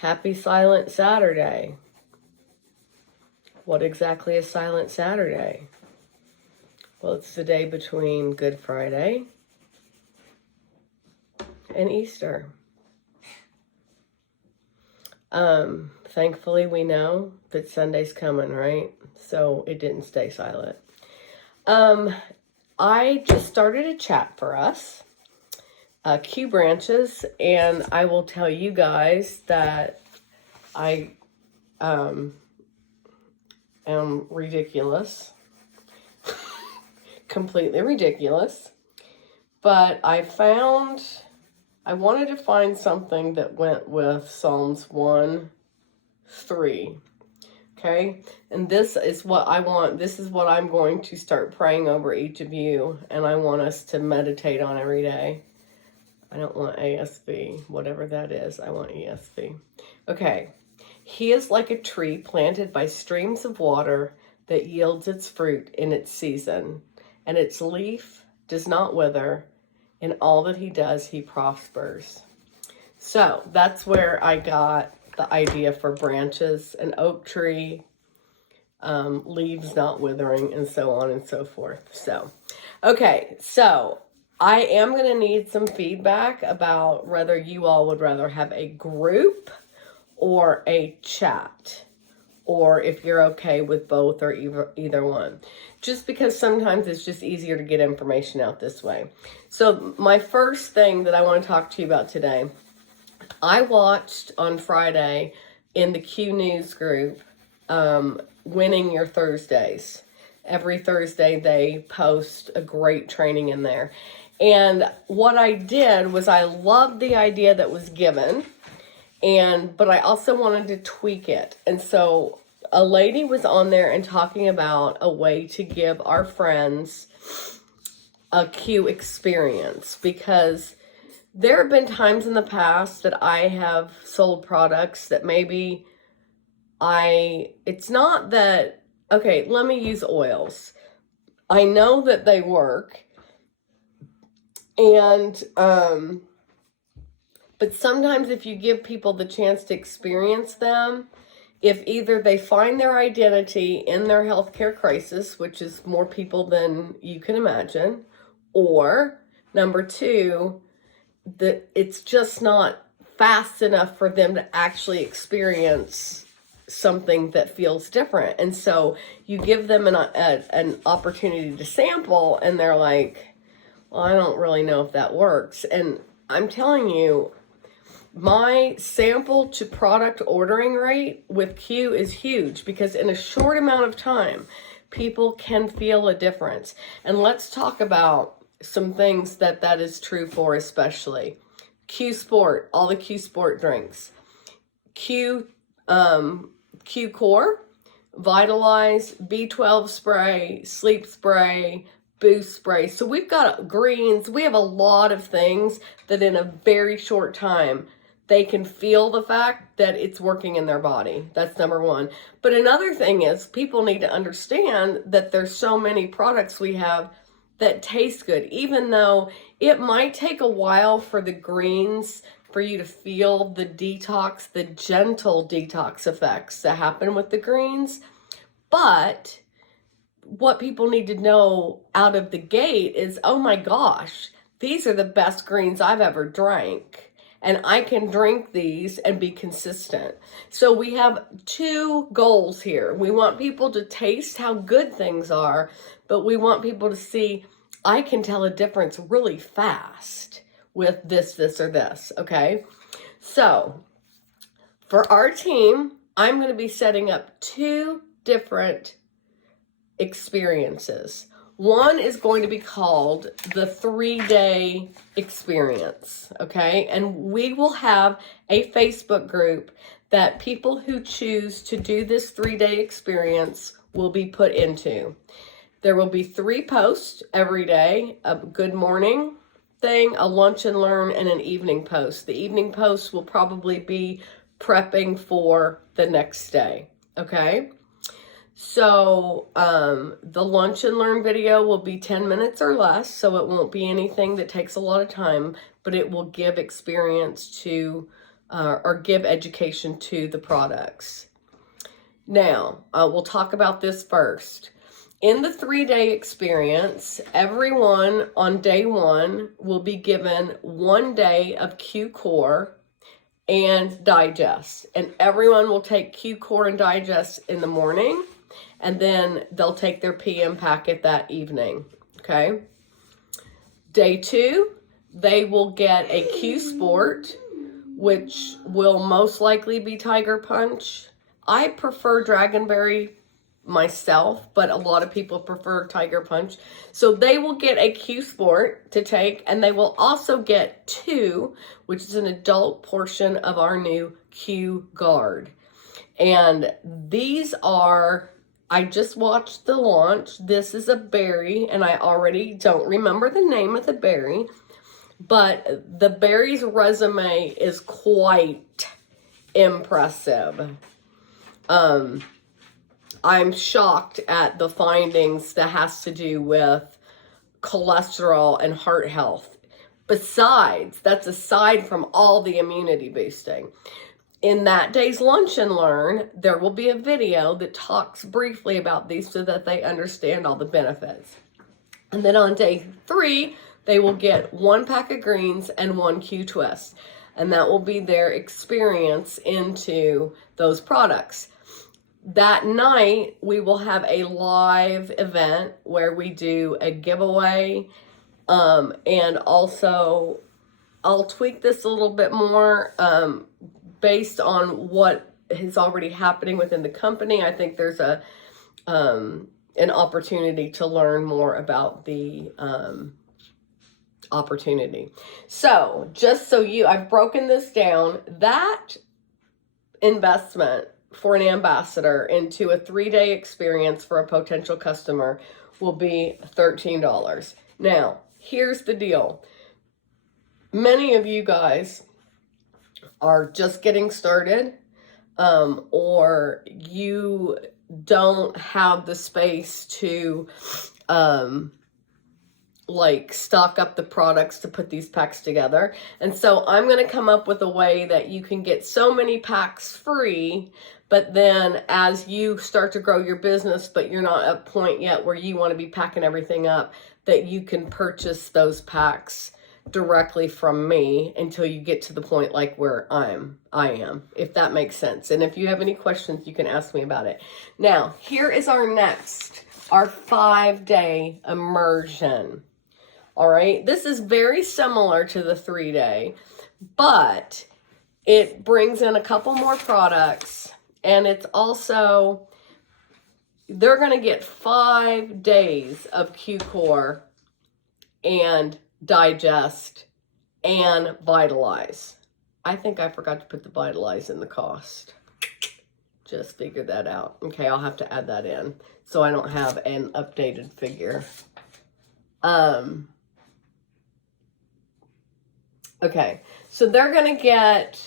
Happy Silent Saturday. What exactly is Silent Saturday? Well, it's the day between Good Friday and Easter. Thankfully, we know that Sunday's coming, right? So it didn't stay silent. I just started a chat for us, Q Branches, and I will tell you guys that I am ridiculous. Completely ridiculous. But I wanted to find something that went with Psalms 1:3. Okay? And this is what I want. This is what I'm going to start praying over each of you. And I want us to meditate on every day. I don't want ASV, whatever that is. I want ESV. Okay. He is like a tree planted by streams of water that yields its fruit in its season, and its leaf does not wither. In all that he does, he prospers. So that's where I got the idea for branches, an oak tree, leaves not withering, and so on and so forth. So, okay, so I am going to need some feedback about whether you all would rather have a group or a chat, or if you're okay with both or either one. Just because sometimes it's just easier to get information out this way. So my first thing that I want to talk to you about today, I watched on Friday in the Q News group, Winning Your Thursdays. Every Thursday they post a great training in there. And what I did was I loved the idea that was given, but I also wanted to tweak it. And so a lady was on there and talking about a way to give our friends a Q experience, because there have been times in the past that I have sold products that maybe it's not that, okay, let me use oils. I know that they work, and, but sometimes if you give people the chance to experience them, if either they find their identity in their healthcare crisis, which is more people than you can imagine, or number two, that it's just not fast enough for them to actually experience something that feels different. And so you give them an opportunity to sample, and they're like, well, I don't really know if that works. And I'm telling you, my sample to product ordering rate with Q is huge, because in a short amount of time, people can feel a difference. And let's talk about some things that is true for, especially Q Sport, all the Q Sport drinks, Q Core, Vitalize, B12 spray, sleep spray, boost spray. So we've got greens. We have a lot of things that in a very short time, they can feel the fact that it's working in their body. That's number one. But another thing is, people need to understand that there's so many products we have that taste good, even though it might take a while for the greens, for you to feel the detox, the gentle detox effects that happen with the greens. But what people need to know out of the gate is, oh my gosh, these are the best greens I've ever drank. And I can drink these and be consistent. So we have two goals here. We want people to taste how good things are, but we want people to see, I can tell a difference really fast with this, or this, okay? So for our team, I'm going to be setting up two different experiences. One is going to be called the 3-day experience, okay? And we will have a Facebook group that people who choose to do this 3-day experience will be put into. There will be 3 posts every day, a good morning thing, a lunch and learn, and an evening post. The evening post will probably be prepping for the next day, okay? So the lunch and learn video will be 10 minutes or less, so it won't be anything that takes a lot of time, but it will give experience to or give education to the products. Now, we'll talk about this first. In the 3-day experience, everyone on day 1 will be given 1 day of Q Core and Digest. And everyone will take Q Core and Digest in the morning, and then they'll take their PM packet that evening, okay? Day 2, they will get a Q Sport, which will most likely be Tiger Punch. I prefer Dragonberry myself, but a lot of people prefer Tiger Punch. So they will get a Q Sport to take, and they will also get 2, which is an adult portion of our new Q Guard. And these are, I just watched the launch. This is a berry, and I already don't remember the name of the berry, but the berry's resume is quite impressive. I'm shocked at the findings that has to do with cholesterol and heart health. Besides, that's aside from all the immunity boosting. In that day's Lunch and Learn, there will be a video that talks briefly about these so that they understand all the benefits. And then on day 3, they will get 1 pack of greens and 1 Q Twist. And that will be their experience into those products. That night, we will have a live event where we do a giveaway. And also, I'll tweak this a little bit more based on what is already happening within the company. I think there's an opportunity to learn more about the opportunity. So, just so I've broken this down. That investment for an ambassador into a 3-day experience for a potential customer will be $13. Now, here's the deal. Many of you guys are just getting started, or you don't have the space to like stock up the products to put these packs together. And so I'm going to come up with a way that you can get so many packs free, but then as you start to grow your business, but you're not at a point yet where you want to be packing everything up, that you can purchase those packs directly from me until you get to the point like where I am, if that makes sense. And if you have any questions, you can ask me about it. Now, here is our 5-day immersion. All right, this is very similar to the 3-day, but it brings in a couple more products, and it's also, they're going to get 5 days of Q Core and Digest and Vitalize. I think I forgot to put the Vitalize in the cost. Just figured that out. Okay, I'll have to add that in so I don't have an updated figure. Okay, so they're going to get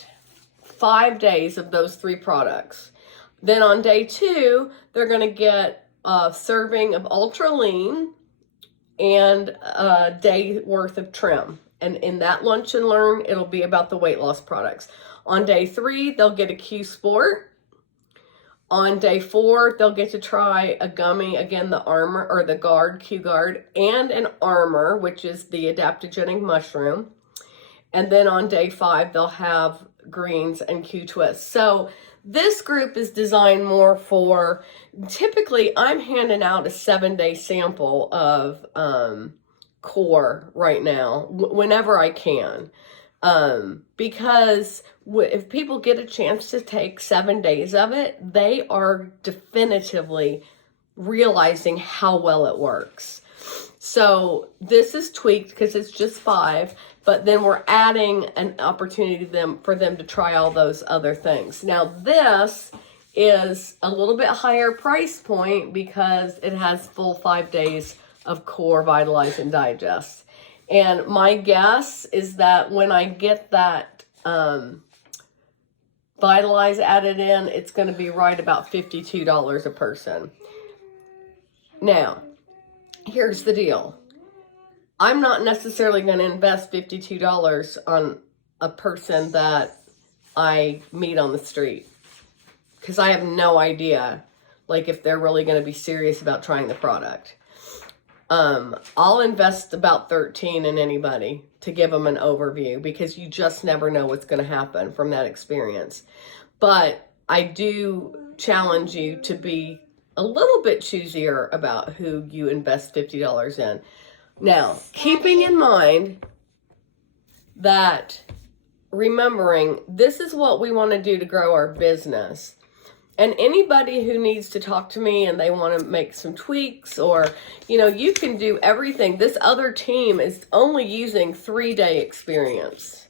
5 days of those 3 products. Then on day 2, they're going to get a serving of Ultra Lean and a day worth of trim. And in that Lunch and Learn, it'll be about the weight loss products. On day 3, they'll get a Q Sport. On day 4, they'll get to try a gummy, again, the Armor, or the Guard, Q Guard, and an Armor, which is the adaptogenic mushroom. And then on day 5, they'll have greens and Q Twist. So this group is designed more for, typically I'm handing out a 7-day sample of core right now, whenever I can. Because if people get a chance to take 7 days of it, they are definitively realizing how well it works. So this is tweaked because it's just 5, but then we're adding an opportunity for them to try all those other things. Now this is a little bit higher price point because it has full 5 days of Core, Vitalize, and Digest. And my guess is that when I get that Vitalize added in, it's going to be right about $52 a person. Now, here's the deal. I'm not necessarily going to invest $52 on a person that I meet on the street, because I have no idea, like, if they're really going to be serious about trying the product. I'll invest about 13 in anybody to give them an overview, because you just never know what's going to happen from that experience. But I do challenge you to be a little bit choosier about who you invest $50 in. Now, keeping in mind that, remembering this is what we want to do to grow our business. And anybody who needs to talk to me and they want to make some tweaks, or, you know, you can do everything. This other team is only using 3-day experience,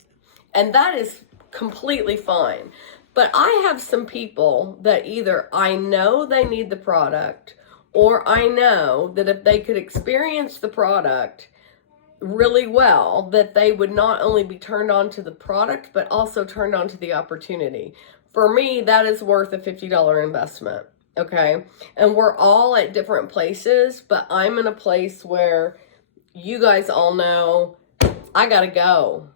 and that is completely fine. But I have some people that either I know they need the product, or I know that if they could experience the product really well, that they would not only be turned on to the product, but also turned on to the opportunity. For me, that is worth a $50 investment, okay? And we're all at different places, but I'm in a place where you guys all know I gotta go.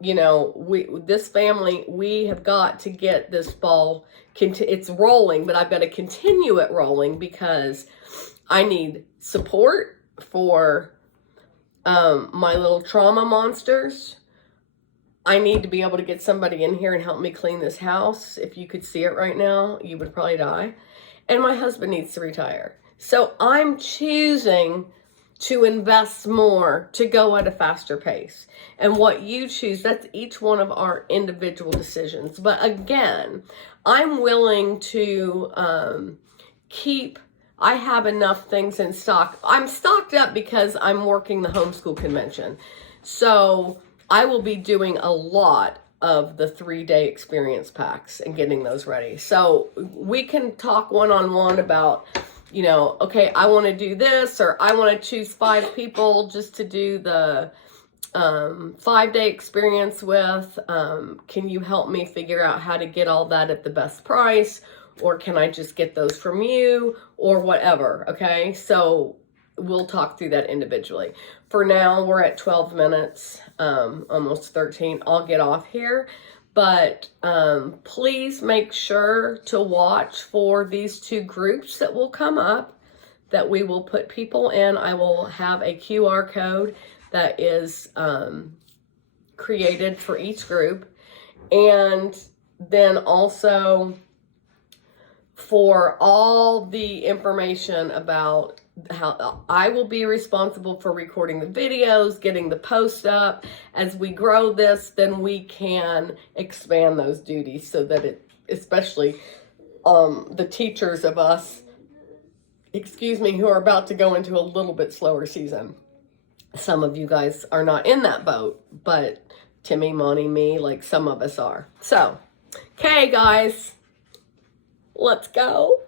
You know, this family, we have got to get this ball, it's rolling, but I've got to continue it rolling, because I need support for my little trauma monsters. I need to be able to get somebody in here and help me clean this house. If you could see it right now, you would probably die. And my husband needs to retire. So I'm choosing to invest more, to go at a faster pace. And what you choose, that's each one of our individual decisions. But again, I'm willing to I have enough things in stock. I'm stocked up because I'm working the homeschool convention. So I will be doing a lot of the 3-day experience packs and getting those ready. So we can talk one-on-one about, you know, okay, I want to do this, or I want to choose 5 people just to do the 5-day experience with. Can you help me figure out how to get all that at the best price? Or can I just get those from you, or whatever? Okay, so we'll talk through that individually. For now, we're at 12 minutes, almost 13. I'll get off here, but please make sure to watch for these 2 groups that will come up, that we will put people in. I will have a QR code that is created for each group. And then also for all the information about how I will be responsible for recording the videos, getting the post up. As we grow this, then we can expand those duties so that it, especially the teachers of us, who are about to go into a little bit slower season. Some of you guys are not in that boat, but Timmy, Monty, me, like some of us are. So, okay guys, let's go.